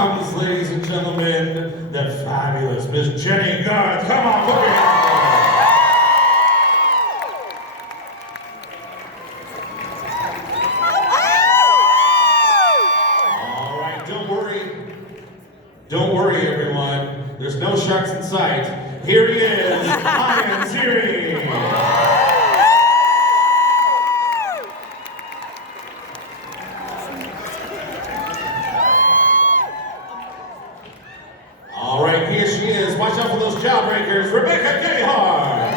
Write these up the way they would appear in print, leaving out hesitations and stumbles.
comes, ladies and gentlemen, the fabulous Miss Jenny Garth. Come on, put your hands All right, don't worry, everyone. There's no sharks in sight. Here he is, Ian Siri. All right, here she is. Watch out for those jawbreakers, Rebecca Gayhart.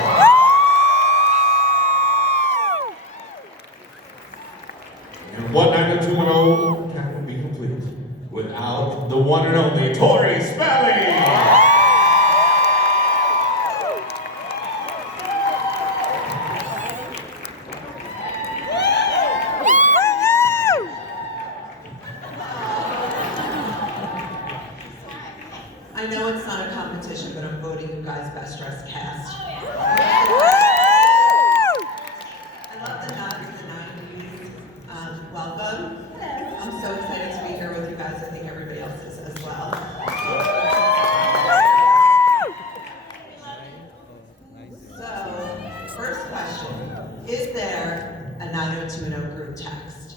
And what 90210 can be complete without the one and only Tori Spelling. I know it's not a competition, but I'm voting you guys best dressed cast. I love the nods in the 90s. Welcome. I'm so excited to be here with you guys. I think everybody else is as well. So, first question. Is there a 90210 group text?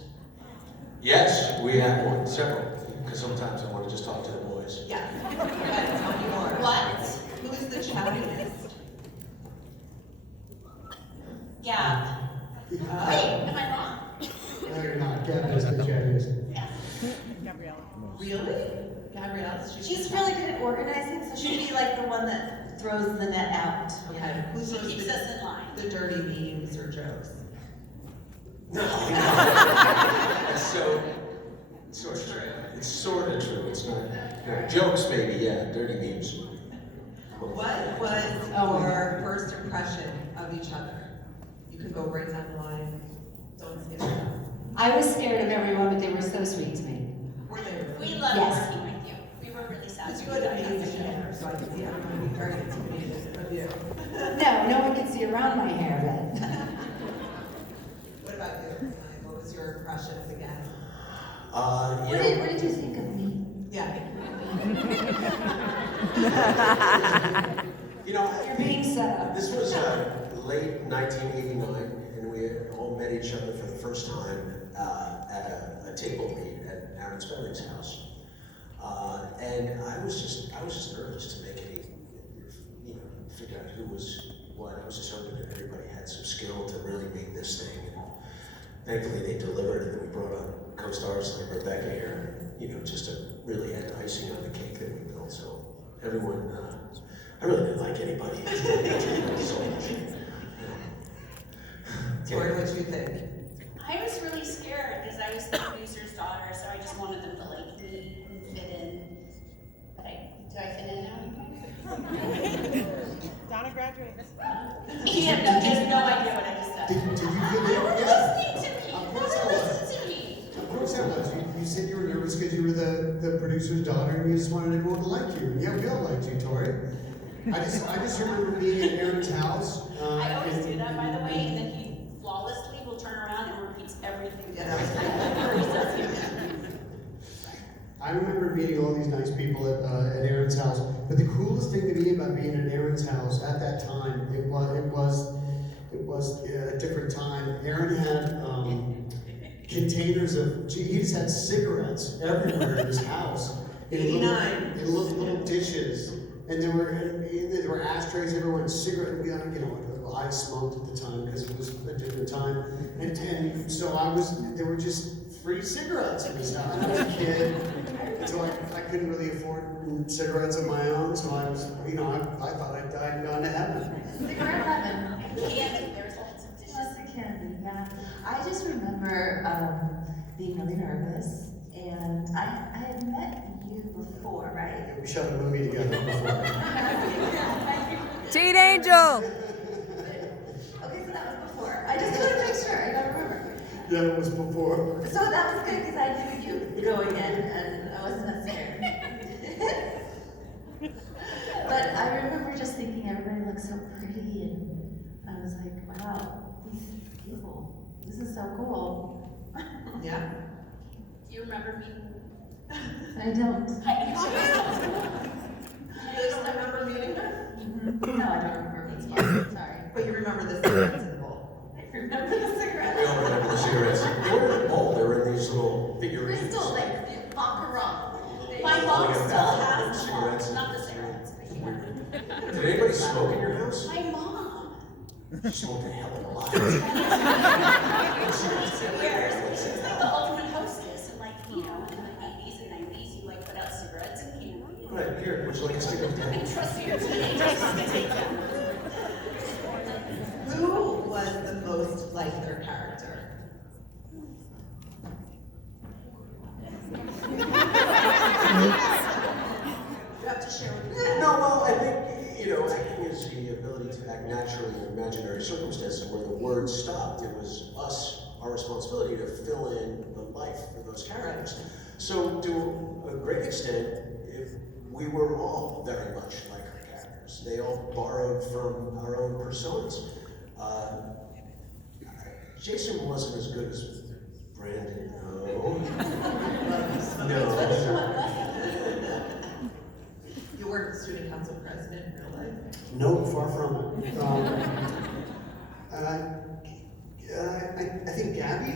Yes, we have one, several. Because sometimes I want to just talk to the boys. Yes. Okay, tell me more. What? Who is the chattiest? Yeah. Wait, am I wrong? No, you're not. Gavin is the chattiest. Yes. Really? Gabrielle? She's really good at organizing, so she'd be like the one that throws the net out. Okay. Who She throws keeps us in line. the dirty memes or jokes? No. That's so true. It's sort of true. It's not. Jokes, maybe, yeah. Dirty memes. What was your first impression of each other? You can go right down the line. Don't skip it. I was scared of everyone, but they were so sweet to me. Were they really? We love Yes. working with you. We were really sad. Because you had amazing hair, so I can see I'm going to be very intimidated of you. No one could see around my hair, but What about you? What was your impressions again? what did you think of me? Yeah. You know, You're being set up. this was late 1989, and we had all met each other for the first time at a table meet at Aaron Spelling's house. And I was just nervous to make any, figure out who was what. I was just hoping that everybody had some skill to really make this thing. And thankfully they delivered, and then we brought on co-stars like Rebecca here, just to really add icing on the cake that we built. So everyone, I really didn't like anybody. So much. Tori, what do you think? I was really scared because I was the producer's daughter, so I just wanted them to like me and fit in. But do I fit in now? Donna graduates. He had no idea what I just said. Did you fit in? Yes. Listening to me. Of course I was. Listen to me. Of course I was. You said you were nervous because you were the producer's daughter and you just wanted everyone to like you. Yeah, we all liked you, Tori. I just remember being at Aaron's house. I always do that, by the way, and then he flawlessly will turn around and repeats everything that I was saying. I remember meeting all these nice people at Aaron's house, but the coolest thing to me about being at Aaron's house at that time, it was a different time. Aaron had containers of, he just had cigarettes everywhere in his house. In little dishes. And there were ashtrays everywhere and cigarette. I smoked at the time because it was a different time. And so there were just free cigarettes in his house. I was a kid, so I couldn't really afford cigarettes of my own. So I was, I thought I'd gone to heaven. Cigarette heaven. Candy, there's lots of dishes. Lots of candy, yeah. I just remember being really nervous, and I had met you before, right? We shot a movie together before. Teen Angel! Okay, so that was before. I just wanted to make sure, I gotta remember. Yeah, it was before. So that was good because I knew you going in and I wasn't that scared. But I remember just thinking everybody looked so pretty and I was like, wow, these people, this is so cool. Yeah. Do you remember me? I don't. I No, I don't remember what's part, sorry. But you remember the cigarettes in the bowl. I remember the cigarettes. We all remember the cigarettes. They were in a bowl, they were in these little figurines. Crystal, like, baccarat. My mom still Cigarettes. has them, not the cigarettes, but she had them. Did anybody smoke in your house? My mom. She smoked a hell of a lot. She was like the ultimate hostess, and like, you know, in the 80s and 90s, you like put out cigarettes and candy. Right, here, would you like a cigarette? I can trust your teenagers not to take them. Who was the most like their character? You have to share with me. No, well, I think, you know, acting is the ability to act naturally in imaginary circumstances where the words stopped. It was us, our responsibility to fill in the life for those characters. So to a great extent, if we were all very much like our characters. They all borrowed from our own personas. Jason wasn't as good as Brandon, no. No. You weren't student council president in real life. No, far from it. I think Gabby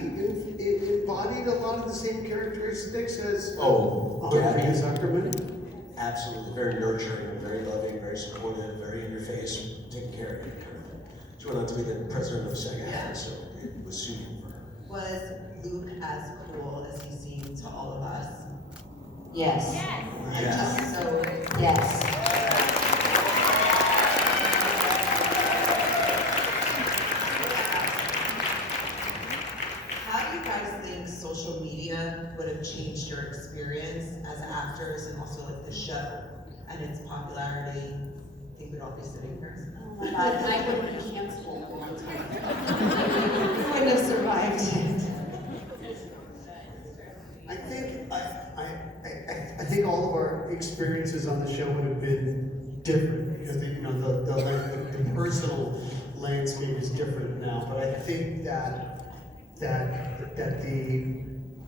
embodied a lot of the same characteristics as Gabby. as Zuckerman. Absolutely, very nurturing, very loving, very supportive, very in your face, taking care of you. She went on to be the president of SAG-AFTRA, so it was suited for her. Was Luke as cool as he seemed to all of us? Yes. And just so Yes. how do you guys think social media would have changed your experience as actors and also like the show and its popularity? I think we'd all be sitting here. Oh my God, I would have been canceled a long time ago. You wouldn't have survived it. I think all of our experiences on the show would have been different because the personal landscape is different now. But I think that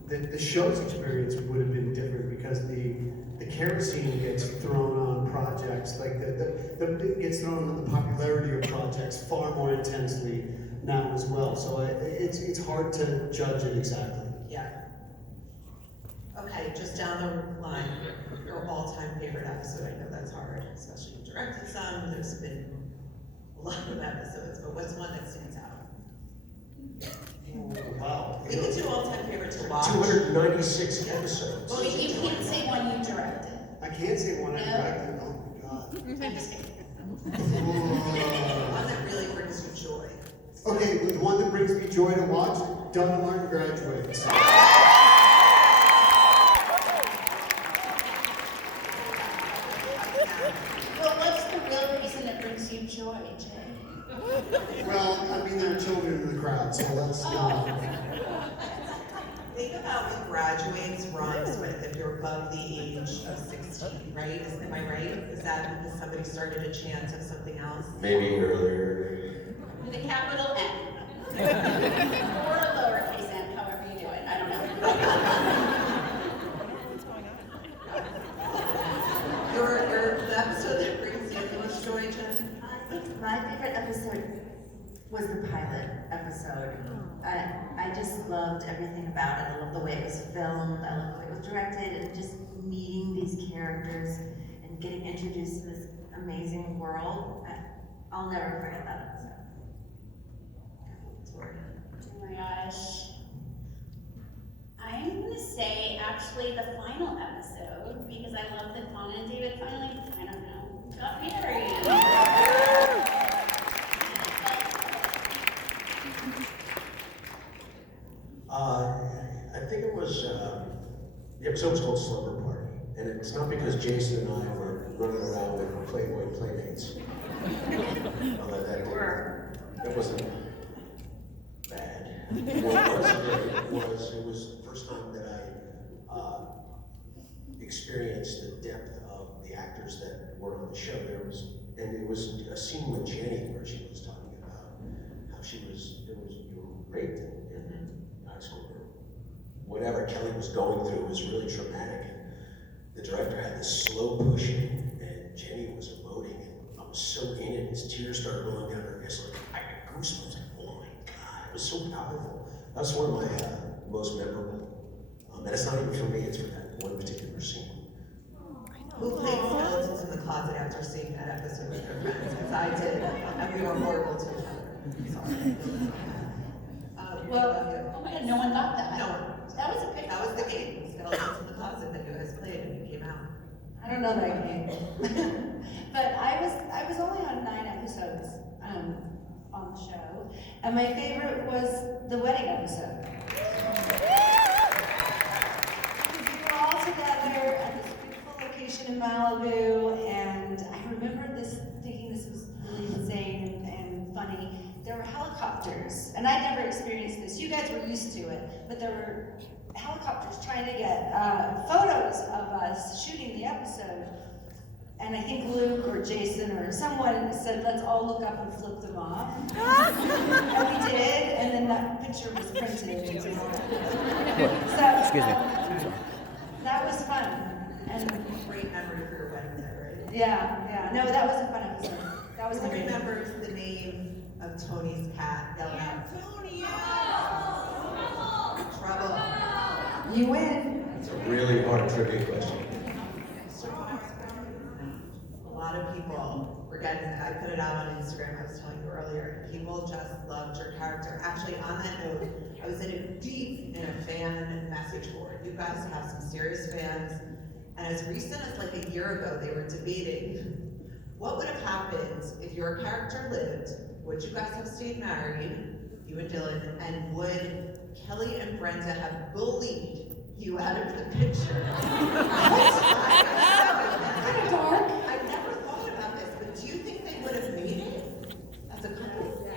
the show's experience would have been different because the kerosene gets thrown on projects, like it gets thrown on the popularity of projects far more intensely now as well. So it's hard to judge it exactly. Yeah. Okay, just down the line, your all-time favorite episode. I know that's hard, especially you directed some. There's been a lot of episodes, but what's one that stands out? Wow. We can do all-time favorite to watch. 296 episodes. Well, you can't say one you directed. I can't say one I No. directed. Oh my god. I'm just kidding. One that really brings you joy. Okay, the one that brings me joy to watch, Donna Martin Graduates. Well, what's the real reason it brings you joy, Jay? Well, I mean, there are children in the crowd, so that's not. Think about what graduates rhymes with if you're above the age of 16, right? Am I right? Is that because somebody started a chant of something else? Maybe earlier. With a capital N. Or a lowercase n, however you do it. I don't know. The episode that brings you the most joy, Jen? My favorite episode was the pilot episode. I just loved everything about it. I loved the way it was filmed. I loved the way it was directed, and just meeting these characters and getting introduced to this amazing world. I'll never forget that episode. Oh my gosh. I'm gonna say actually the final episode because I love that Donna and David finally, I don't know, got married. I think it was, the episode was called Slumber Party. And it's not because Jason and I were running around with Playboy playmates. Although that it wasn't bad. What was great it was the first time that I experienced the depth of the actors that were on the show. And it was a scene with Jenny where she was talking about how you were raped in high school or whatever Kelly was going through was really traumatic. And the director had this slow pushing, and Jenny was emoting, and I was so in just tears started rolling down her face. Like, I got goosebumps. Like, oh my God, it was so powerful. That's one of my most memorable. And it's not even for me, it's for that one particular scene. Who played skeletons in the closet after seeing that episode with their friends? Because I did, and we were horrible to each other. Sorry. Well, oh my God, no one thought that. No one. That was a pick. That was the game, skeletons in the closet that you guys played and you came out. I don't know that game. But I was only on 9 episodes on the show, and my favorite was the wedding episode. Because we were all together at this beautiful location in Malibu, and I remember thinking this was really insane and funny. There were helicopters, and I'd never experienced this. You guys were used to it, but there were helicopters trying to get photos of us shooting the episode. And I think Luke or Jason or someone said, let's all look up and flip them off. And we did, and then that picture was printed. So, Excuse me. that was fun. And Great memory for your wedding day, right? yeah, no, that was a fun episode. That was Who the remembers the name of Tony's cat yelling out, Tony, trouble. You win. It's a really hard trivia question. A lot of people were getting, I put it out on Instagram, I was telling you earlier, people just loved your character. Actually, on that note, I was deep in a fan message board. You guys have some serious fans, and as recent as like a year ago, they were debating what would have happened if your character lived. Would you guys have stayed married, you and Dylan, and would Kelly and Brenda have bullied you out of the picture? I've never thought about this, but do you think they would have made it as a couple?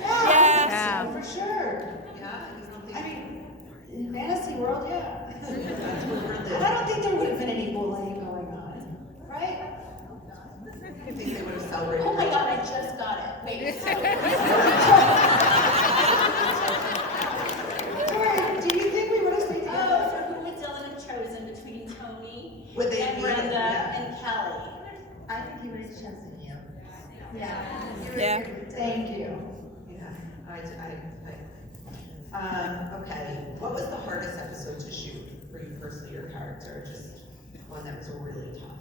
Yes, for sure. Yeah, you don't think? I mean, in fantasy world, yeah. That's what we're And I living. don't think there would have been any bullying going on, right? You think they would have celebrated? Oh my God, I just got it. Wait. Tori, do you think we would have stayed Oh, together? so who would Dylan have chosen between Tony Would they and be- Brenda yeah. and Kelly? I think he would have chosen you. Yeah. Thank you. Yeah, okay, what was the hardest episode to shoot for you personally, your character? Just one that was really tough.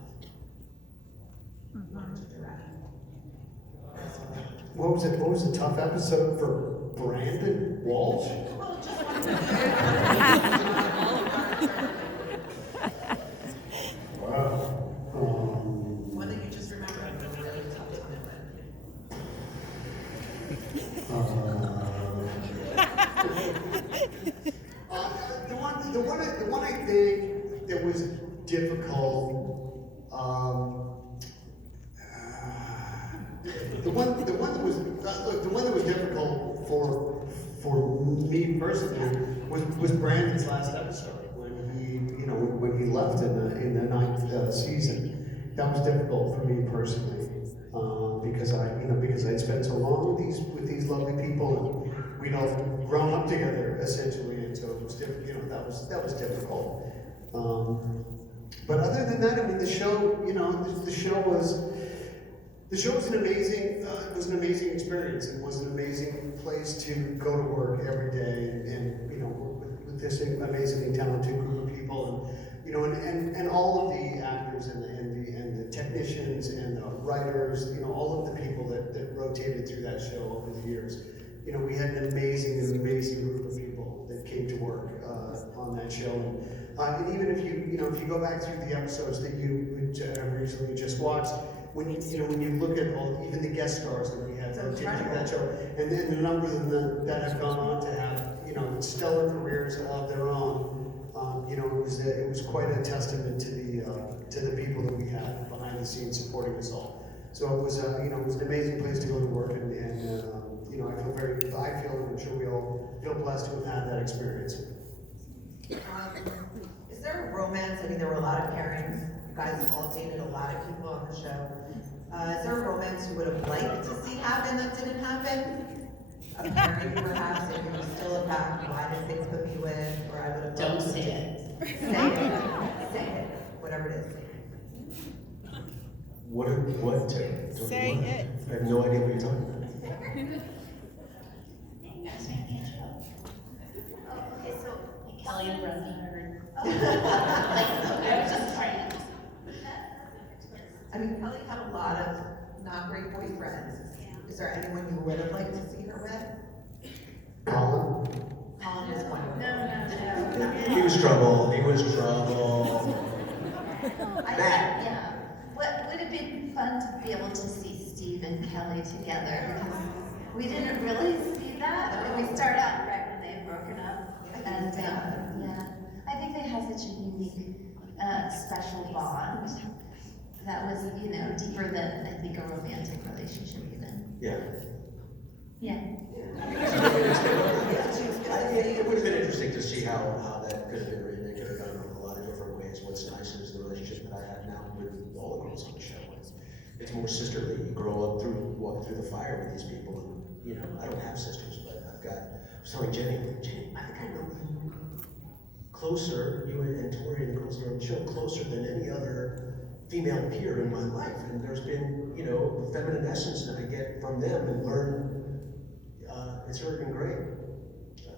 One to direct. What was the tough episode for Brandon Walsh? Well, just one. Wow. One that you just remember, a really tough The one I think that was difficult, the one that was difficult for me personally was Brandon's last episode when he left in the 9th season. That was difficult for me personally because I'd spent so long with these lovely people and we'd all grown up together essentially, and so it was different. That was difficult. But other than that, I mean, the show was an amazing experience. It was an amazing place to go to work every day, and work with this amazingly talented group of people, and all of the actors and the technicians and the writers, all of the people that rotated through that show over the years. We had an amazing group of people that came to work on that show. And even if you go back through the episodes that you recently just watched, when you look at even the guest stars that we had rotating through that show, and then the number of them that have gone on to have stellar careers of their own, it was quite a testament to the people that we had behind the scenes supporting us all. So it was an amazing place to go to work, and I feel, and I'm sure we all feel blessed to have had that experience. Is there a romance? I mean, there were a lot of pairings. You guys all dated a lot of people on the show. Is there a romance you would have liked to see happen that didn't happen? A pairing perhaps, if you were still a pack, why did things put me with, or I would have Don't loved to say do- it. Say it. Say it. Whatever it is. What? Say it. I have no idea what you're talking about. You guys make me a joke. Oh, okay, so. Like Kelly and Brenda like, I was just trying to. I mean, Kelly had a lot of not great boyfriends. Is there anyone you would have liked to see her with? Colin? Colin was one of them. No. He was trouble. He was trouble. I think, Matt. yeah. What would have been fun to be able to see Steve and Kelly together because we didn't really see that. I mean, we start out right when they had broken up, and yeah, I think they had such a unique, special bond that was, deeper than I think a romantic relationship even. Yeah. Yeah. It would have been interesting to see how that could have been written. It could have gone a lot of different ways. What's nice is the relationship that I have now with all the girls on the show. It's more sisterly. You grow up walking through the fire with these people, and I don't have sisters, but I was telling Jenny, I think I know you closer, you and Tori and the girls on the show, closer than any other female peer in my life. And there's been, the feminine essence that I get from them and learn. It's really been great.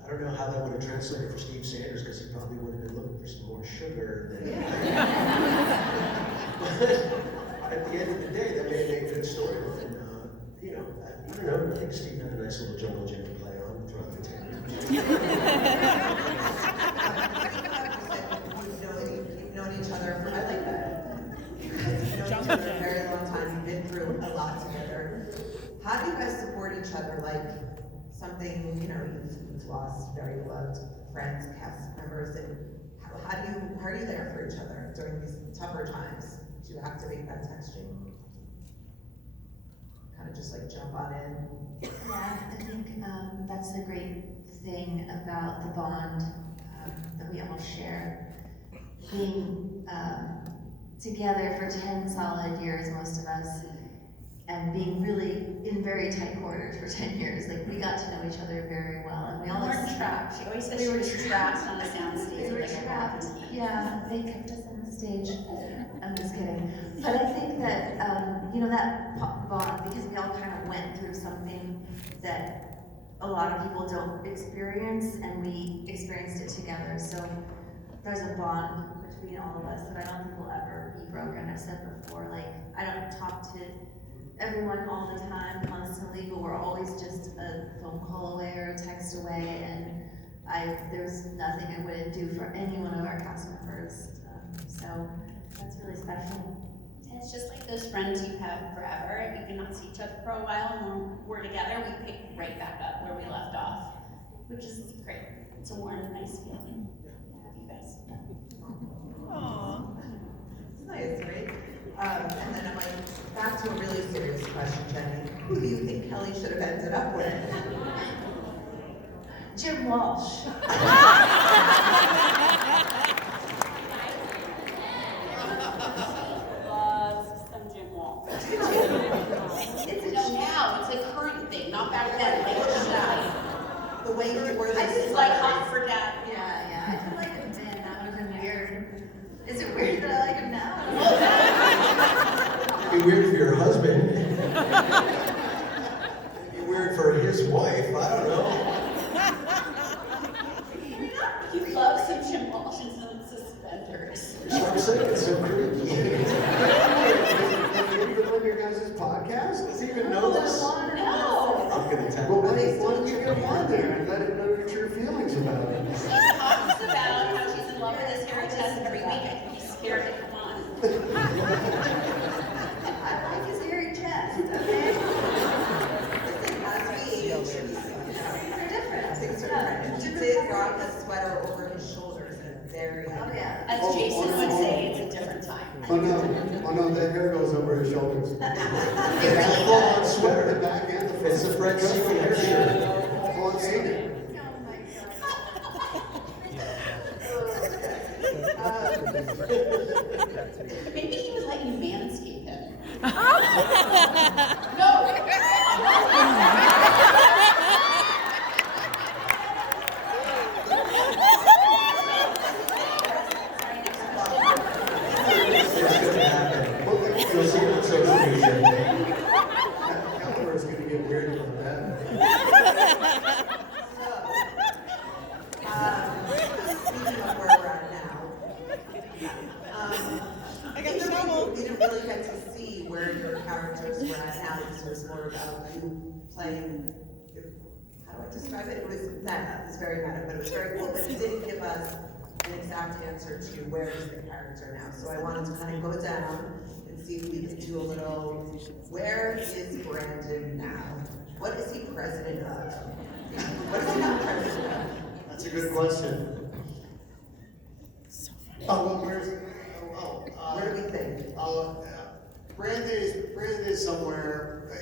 I don't know how that would have translated for Steve Sanders because he probably would have been looking for some more sugar than but at the end of the day, that made a good storyline. I don't know. I think Steve had a nice little jungle gym to play on throughout the day. You've known each other for, I like that. You guys have known each other a very long time, you've been through a lot together. How do you guys support each other? Like something, you've lost very beloved friends, cast members, and how are you there for each other during these tougher times? Do you have to make that texting? Kind of just like jump on in? Yeah, I think that's the great thing about the bond that we all share. Being together for 10 solid years, most of us, and being really in very tight quarters for 10 years. Like, we got to know each other very well, and we We always weren't trapped. She always said We she were was trapped on a soundstage. We were like a trapped. rock. Yeah, they kept us on the stage. I'm just kidding. But I think that, that bond, because we all kind of went through something that a lot of people don't experience, and we experienced it together. So there's a bond between all of us that I don't think will ever be broken. I've said before, like, I don't talk to everyone all the time, constantly, but we're always just a phone call away or a text away, and there's nothing I wouldn't do for any one of our cast members. So that's really special. And it's just like those friends you have forever. You cannot see each other for a while, and when we're together, we pick right back up where we left off, which is great. It's a warm, nice feeling to have you guys. Aww. It's nice, right? And then I'm like, back to a really serious question, Jenny. Who do you think Kelly should have ended up with? Jim Walsh. Loves some Jim Wall. Now it's a current thing, not back then. Like now. The way you were I this just like hot for dad. Yeah, I did like him then. That would have been weird. Is it weird that I like him now? It'd be weird for your husband. It'd be weird for his wife. I don't know. He loves some Jim Walsh and some suspenders. That's what I'm saying. It's so creepy. Does he even on your guys' podcast? Does he even know this? No. I'm gonna tell Well, him. why don't you get him on there and let him know your true feelings about it? She talks about how she's in love with this Harry Test every week. I think he's scared to come on. I like his hairy chest, okay? As we age, They're different. things are Yeah. different. He did rock a sweater over his shoulders and very. Oh, yeah. As Jason would say, it's a different time. Oh no, that hair goes over his shoulders. It It's really a full-on does. sweater. The back and the front. It's a Fred Seaman hair shirt. Full on seated. Maybe he would let you manscape him. No. It's gonna happen. You'll see it on social but we didn't really get to see where your characters were at now, because it was more about you playing, how do I describe it? It was meta, it was very meta, but it was very cool, but it didn't give us an exact answer to where is the character now. So I wanted to kind of go down and see if we could do a little, where is Brandon now? What is he president of? What is he not president of? That's a good question. Oh, well, where Where do we think? Brandon is somewhere.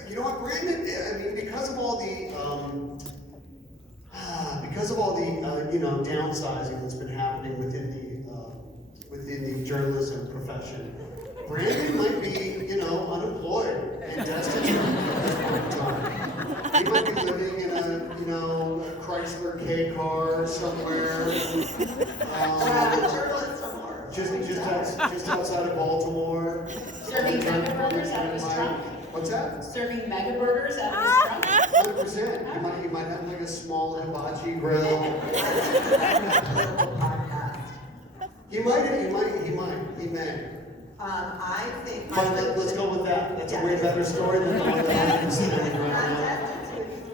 You know what, Brandon? I mean, because of all the downsizing that's been happening within the journalism profession, Brandon might be, unemployed and destitute at this point in time. He might be living in a Chrysler K car somewhere. Journalist of Mars. Just outside of Baltimore. Serving mega burgers out of his trunk. What's that? Serving mega burgers out of his trunk. 100%. He might have like a small hibachi grill. He may. I think. But let's go with that. That's a way better story than the one that I'm considering right now.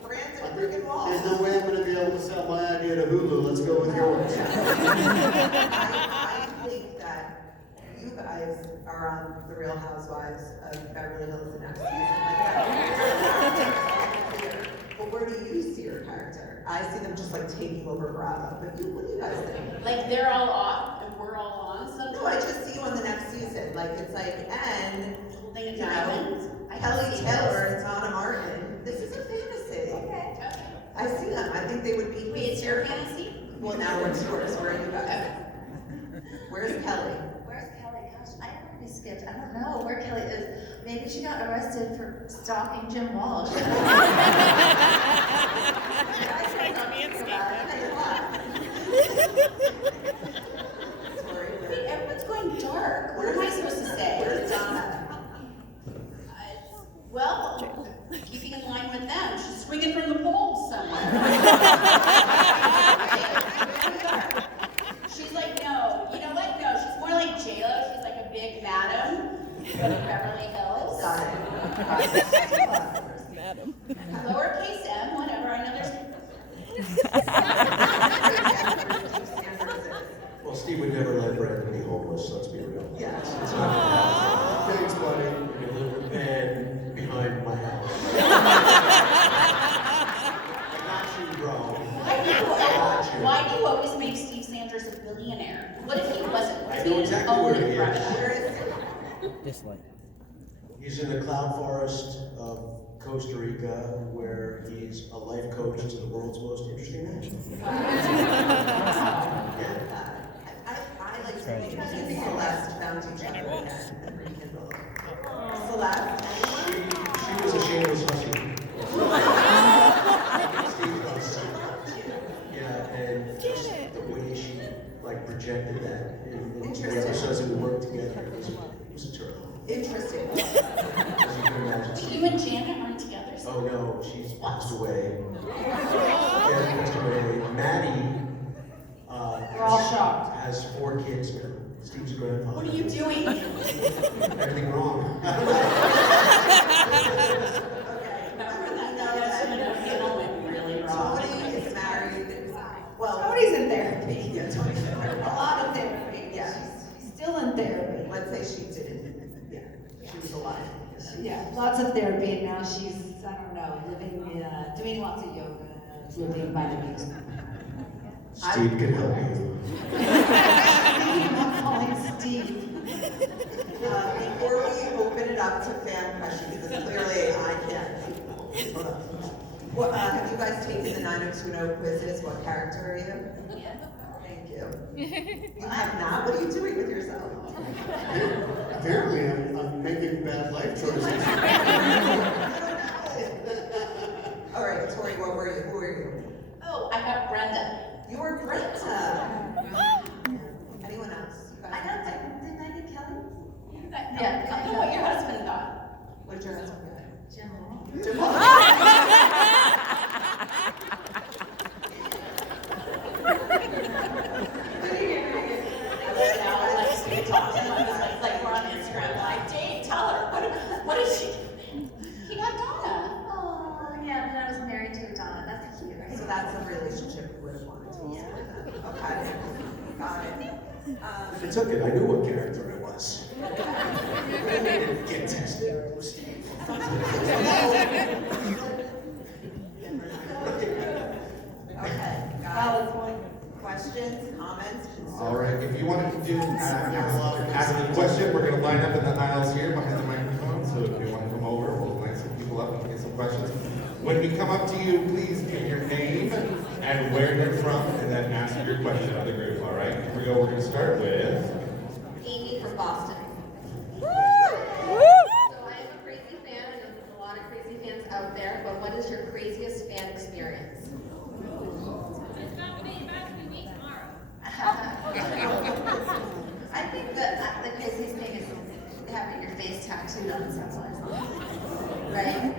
Brandon freaking Wall. There's no way I'm going to be able to sell my idea to Hulu. Let's go with yours. I think that you guys are on The Real Housewives of Beverly Hills the next season. But where do you see your character? I see them just like taking over Bravo. But what do you guys think? Like they're all off and we're all on sometimes. No, I just see you on the next season. Like it's like, and Holding a you diamond. know, I Kelly can see Taylor this. and Donna Martin. This is a fantasy. Okay. I see them. I think they would be. Wait, it's your fantasy? Well, now what's yours? Where are you guys? Okay. Where's Kelly? Where's Kelly? Gosh, I don't know. We skipped. I don't know where Kelly is. Maybe she got arrested for stalking Jim Walsh. Wait, everyone's going dark. What am I supposed to say? Where's Donna? Well, keeping in line with them, she's swinging from the poles somewhere. She's like, no, you know what? No, she's more like J-Lo. She's like a big madam from Beverly Hills. Got it. Madam. Lowercase m, whatever. I know there's. Well, Steve would never let Brandon be homeless, let's be real. Yeah. It's not gonna happen. Thanks, buddy. You live in a van behind my house. I got you, bro. Why do you always make Steve Sanders a billionaire? What if he wasn't? What I if know he exactly owned where he is. Russia? Where is This light. He's in the cloud forest of Costa Rica, where he's a life coach to the world's most interesting man. I like to think that Celeste found each other again and rekindled. Celeste, anyone? She was a shameless hustler. Steve was. Yeah, and just the way she projected that in the episodes that we worked together, it was a turtle. Interesting. As you can imagine. You and Janet aren't together. Oh no, she's passed away. Yeah, passed away. Maddie We're all shocked. has 4 kids now. Steve's grandfather. What are you doing? Everything wrong. Remember that? No, went really wrong. Tony is married. Well, Tony's in therapy. Yeah, Tony's in therapy. A lot of therapy. Yeah. She's still in therapy. Let's say she didn't. Yeah, she was alive. Yeah, lots of therapy, and now she's, I don't know, living, doing lots of yoga, living by the beach. Steve can help you. I'm calling Steve. Before we open it up to fan questions, because clearly I can't. Hold on. What, have you guys taken the 90210 quizzes? What character are you? Yeah. Thank you. You have not? What are you doing with yourself? Apparently, I'm making bad life choices. All right, Tori, what were you? Who were you? Oh, I got Brenda. You were Brenda. Anyone else? You guys- I don't think, didn't I get Kelly? You got, Yeah, tell me what your husband got. What did your husband get? Jim Wall. Jamal. Now, like, we talk to him, it's like we're on Instagram, like, If it took it, I knew what character I was. Get tested, Steve. Okay, Valid guys, point. questions, comments, concerns? All right, if you wanted to do ask a question, we're gonna line up in the aisles here behind the microphone. So if you want to come over, we'll line some people up and get some questions. When we come up to you, please give your name and where you're from, and then ask your question of the group. All right, here we go. We're gonna start with. Amy from Boston. Woo! So I am a crazy fan, and there's a lot of crazy fans out there, but what is your craziest fan experience? It's not gonna be about 2 weeks tomorrow. I think that the craziest thing is having your face tattooed on someone, right?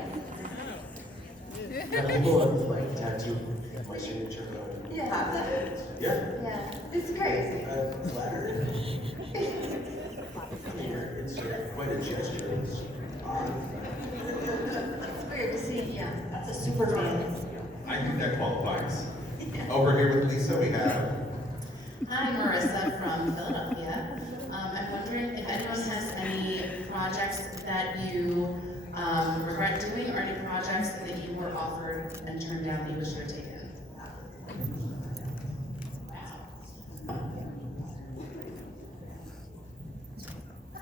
Yeah, people have like tattooed my signature on it. Yeah, Yeah. yeah, it's crazy. I'm flattered. I mean, it's quite a gesture. It's odd. It's weird to see, yeah. That's a super fan. I think that qualifies. Over here with Lisa, we have. Hi, Marissa from Philadelphia. I'm wondering if anyone has any projects that you regret doing, or any projects that you were offered and turned down that you wish you had taken.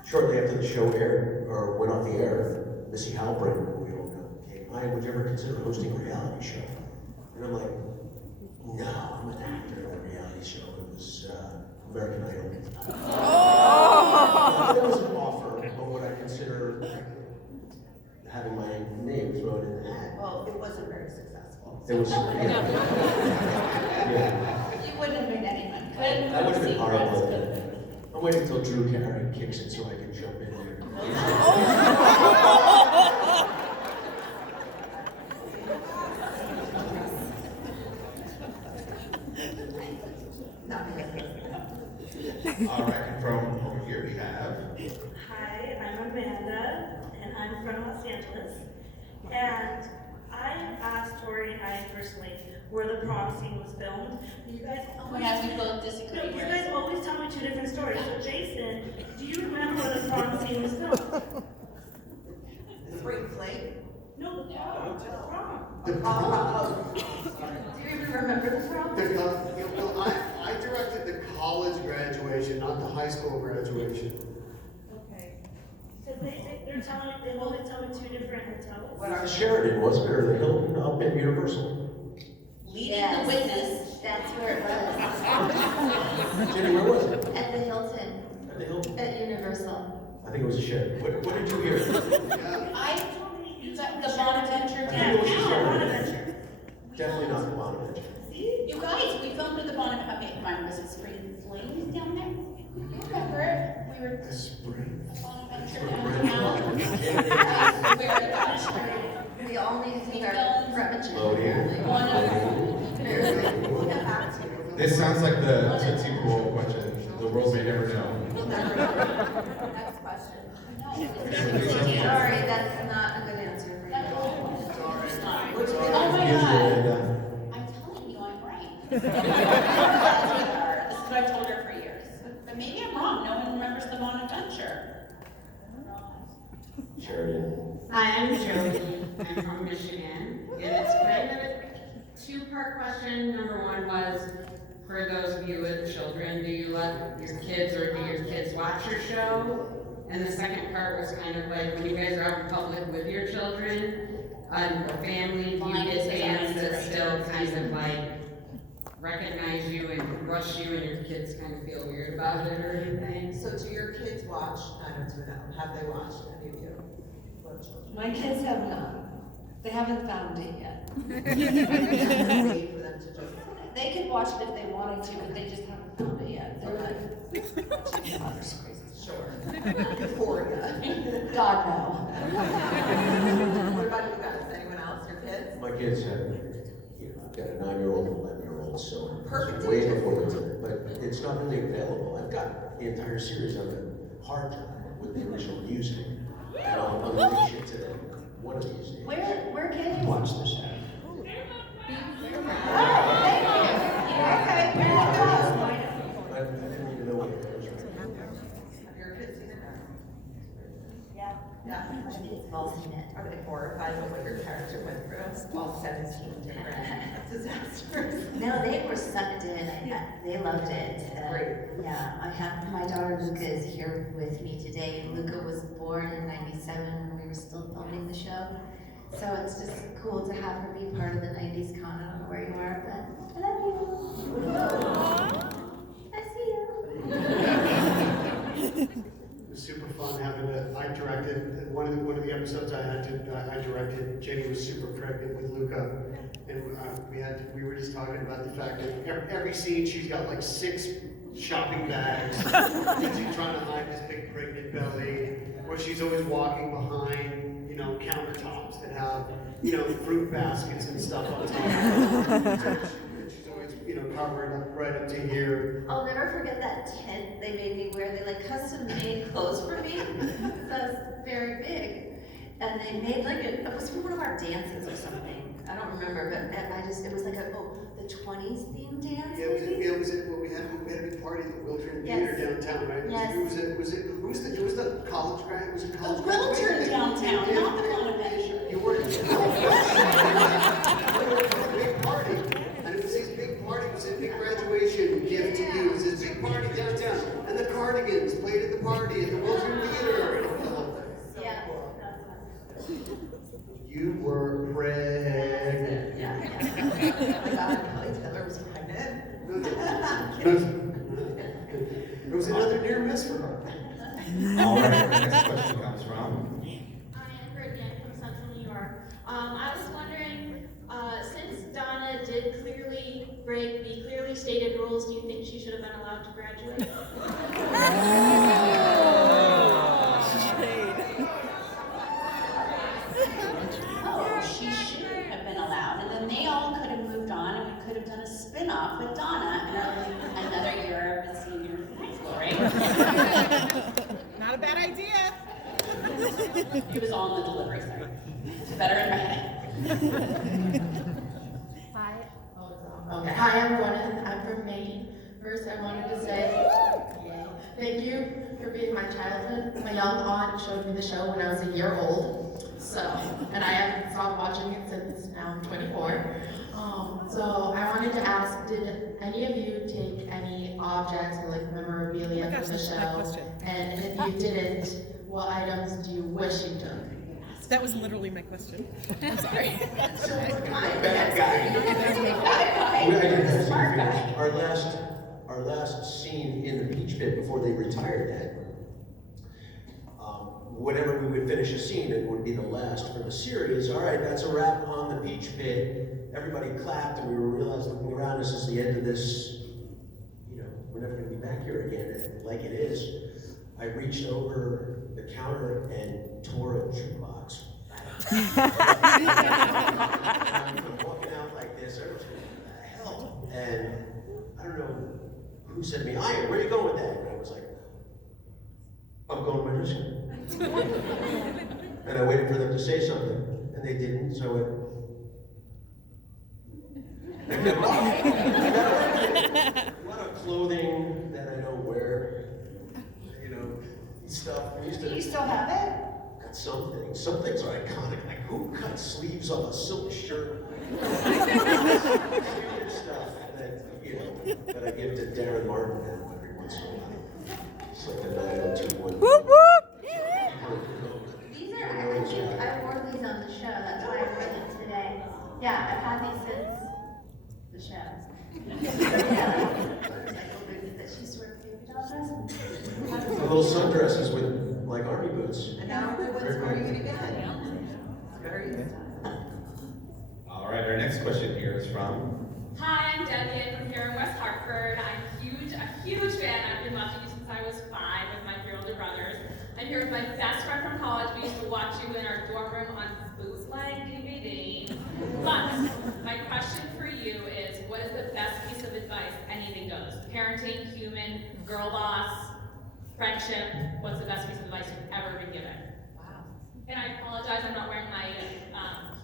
Shortly after the show aired, or went off the air, Missy Halpern, who we all know, came, "Hi, would you ever consider hosting a reality show?" And I'm like, no, I'm an actor in a reality show. It was American Idol. There was an offer, but would I consider having my name thrown in the hat? Well, it wasn't very successful. It was, yeah. You wouldn't have made any money. That would have been horrible. I'm waiting until Drew Carey kicks it so I can jump in there. All right, and from over here we have. Hi, I'm Amanda, and I'm from Los Angeles. And I asked Tori and I personally where the prom scene was filmed. You guys always, Yeah, we both disagree. no, you guys always tell me two different stories. So Jason, do you remember where the prom scene was filmed? Spring Fling? No, prom. The prom. Do you even remember the prom? I directed the college graduation, not the high school graduation. Okay. Because they always tell me two different hotels. The Sheridan, wasn't it, or the Hilton up in Universal? Leading Yes. the witness. That's where it was. Jenny, where was it? At the Hilton, At the Hilton? at Universal. I think it was a Sheridan. What did you hear? You got the Bonaventure I think it was a downtown. Sheridan. Definitely not the Bonaventure. You guys, we filmed at the Bonaventure, okay, come on, was it Spring Fling down there? You remember it? We were The spring. Bonaventure downtown. Where it got started. We all need to take our filmed preparation. Loading. One We'll get back to you. This sounds like the Tootsie Roll question. The world may never know. Next question. Sorry, that's not a good answer for you. Oh my God. I'm telling you, I'm right. This is what I've told her for years. But maybe I'm wrong. No one remembers the Bonaventure. Sheridan. Hi, I'm Jody. I'm from Michigan, and it's kind of a two-part question. Number one was, for those of you with children, do you let your kids or do your kids watch your show? And the second part was kind of like, when you guys are out in public with your children or family, do you get fans that still kind of like recognize you and rush you and your kids kind of feel weird about it or anything? So do your kids watch 90210? Have they watched any of you? What children? My kids have not. They haven't found it yet. Wait for them to just. They could watch it if they wanted to, but they just haven't found it yet. They're like, Sure. Euphoria. God no. What about you guys? Anyone else? Your kids? My kids have, I've got a 9-year-old and 11-year-old, so. Perfect Way age. before it's in, but it's not really available. I've got the entire series on a hard drive with the original music. And I'll unleash it to them one of these days. Where can you watch the show? I didn't even know what Yeah. I think we've all seen it. Are they horrified with what your character went through? All 17 different disasters. No, they were sucked in. They loved it. Great. Yeah, I have my daughter Luca is here with me today. Luca was born in '97 when we were still filming the show. So it's just cool to have her be part of the '90s con. I don't know where you are, but I love you. I see you. It was super fun having I directed one of the episodes I directed. Jenny was super pregnant with Luca, and we were just talking about the fact that every scene she's got like 6 shopping bags, and she's trying to hide this big pregnant belly, or she's always walking behind countertops that have fruit baskets and stuff on top. She's always covered up right up to here. I'll never forget that tent they made me wear. They like custom made clothes for me. That's very big. And they made like it was for one of our dances or something. I don't remember, but it was like the 20s themed dance. Yeah, it was we had a big party at the Wiltern Theater downtown, right? Yes. It was the college grad. It was a college The Wiltern downtown, not the Convention. You were it was a big party, and it was this big party. It was a big graduation gift to you. It was this big party downtown, and the Cardigans played at the party at the Wiltern Theater. Yeah. You were pregnant. Yeah. Oh my God, Kelly Taylor was pregnant. It was another near miss for her. All right, our next question comes from. I am Brittany from Central New York. I was wondering, since Donna did clearly break the clearly stated rules, do you think she should have been allowed to graduate? Oh, she should have been allowed, and then they all could have moved on, and we could have done a spin-off with Donna and another year of the senior high school, right? Not a bad idea. It was all in the delivery, sorry. Better in my head. Okay, hi, I'm Gweneth. I'm from Maine. First, I wanted to say thank you for being my childhood. My young aunt showed me the show when I was a year old. So, and I haven't stopped watching it since now I'm 24. So I wanted to ask, did any of you take any objects or like memorabilia from the show? And if you didn't, what items do you wish you took? That was literally my question. I'm sorry. Bad guy. Our last scene in the Peach Pit before they retired that. Whenever we would finish a scene, it would be the last for the series. All right, that's a wrap on the Peach Pit. Everybody clapped, and we realized looking around, this is the end of this. We're never going to be back here again. And like it is, I reached over the counter and tore a jukebox. I'm walking out like this. Everyone's going, what the hell? And I don't know who said to me, Ian, where are you going with that? And I was like, I'm going to my dressing room. And I waited for them to say something, and they didn't, so I kept walking. A lot of clothing that I don't wear, stuff. Do you still have it? Got some things. Some things are iconic, like who cut sleeves off a silk shirt? Stuff that I give to Darren Martin now every once in a while. It's like the 90210. Whoop whoop! These are, I wore these on the show, that's why I wore them today. Yeah, I've had these since the show. She's sort of baby doll dress. The little sundresses with like army boots. And now everyone's wearing it again. It's very useful. All right, our next question here is from. Hi, I'm Debbie. I'm from here in West Hartford. I'm a huge fan. I've been watching you since I was 5 with my 3 older brothers. I'm here with my best friend from college. We used to watch you in our dorm room on bootleg DVD. But my question for you is, what is the best piece of advice? Anything goes. Parenting, human, girl boss, friendship. What's the best piece of advice you've ever been given? Wow. And I apologize, I'm not wearing my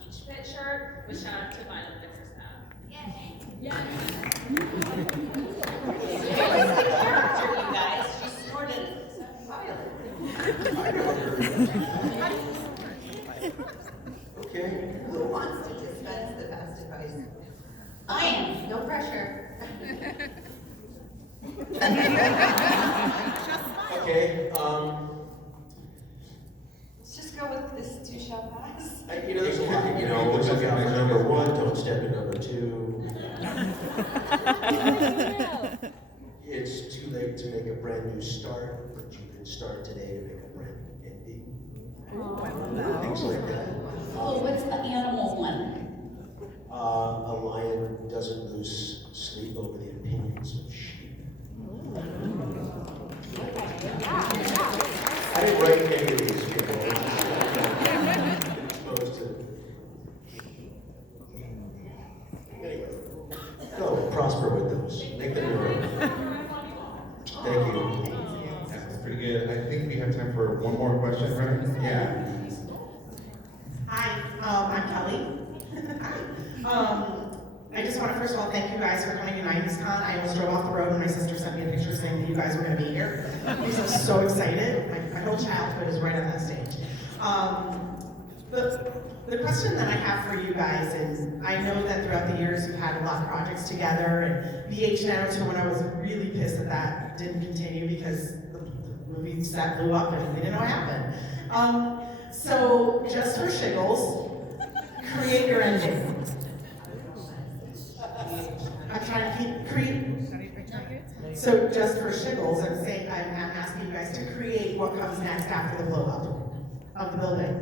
Peach Pit shirt, but shout out to Violet Fixers now. Yay! Yeah. Character, you guys. She snorted. I know her. Okay? Who wants to dispense the best advice? I am, no pressure. Okay, Let's just go with this too shall pass. there's a lot, look out for number one, don't step in number two. It's too late to make a brand new start, but you can start today to make a brand new ending. Things like that. Oh, what's the animal one? A lion doesn't lose sleep over the opinions of sheep. I didn't write any of these people. Exposed to. Anyway, go prosper with those. Make them your own. Thank you. That was pretty good. I think we have time for one more question, right? Yeah. Hi, I'm Kelly. I just want to first of all thank you guys for coming to 90s Con. I almost drove off the road when my sister sent me a picture saying that you guys were going to be here. Because I'm so excited. My whole childhood is right on that stage. The question that I have for you guys is, I know that throughout the years you've had a lot of projects together, and BH90210, I was really pissed that that didn't continue because the movie set blew up and we didn't know what happened. So, just for shiggles, create your ending. I'm trying to create. So just for shiggles, I'm asking you guys to create what comes next after the blow up of the building.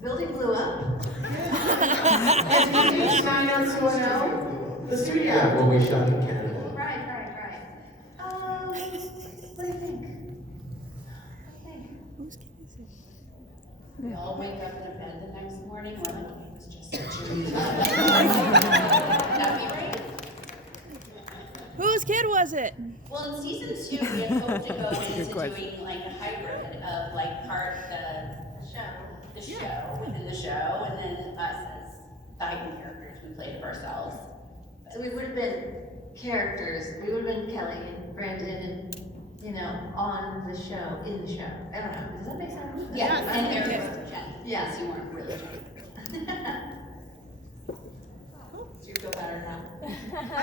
The building blew up? And BH90210, the studio. Yeah, well, we shot in Canada. Right. What do you think? We all wake up in a bed the next morning, we're like, it was just a dream. That'd be great. Whose kid was it? Well, in season 2, we had hoped to go into doing like a hybrid of like part the show within the show, and then us as the hidden characters, we played of ourselves. So we would have been characters, we would have been Kelly and Brandon and, on the show, in the show. I don't know, does that make sense? Yeah, and there you were, Jen. Yes. You weren't really Jen. Do you feel better now? I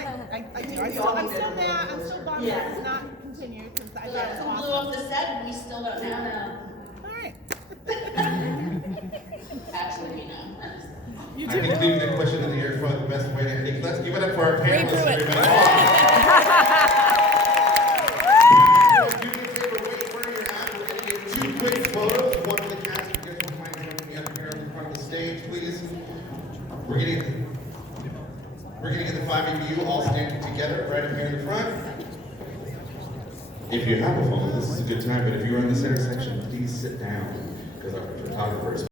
do. I'm still mad. I'm still bummed that it's not continued because I So thought it that's was who blew awesome. up the set, and we still don't know. All right. Actually, we know. You I do. think leaving the question in the air for the best way to end. Let's give it up for our panelists, everybody. Do me a favor, wait where you're at. We're going to get 2 quick photos. One of the cast, you guys will mind joining me up here on the front of the stage, please. We're gonna get the 5 of you all standing together right up here in the front. If you have a phone, this is a good time, but if you're in this intersection, please sit down because our photographers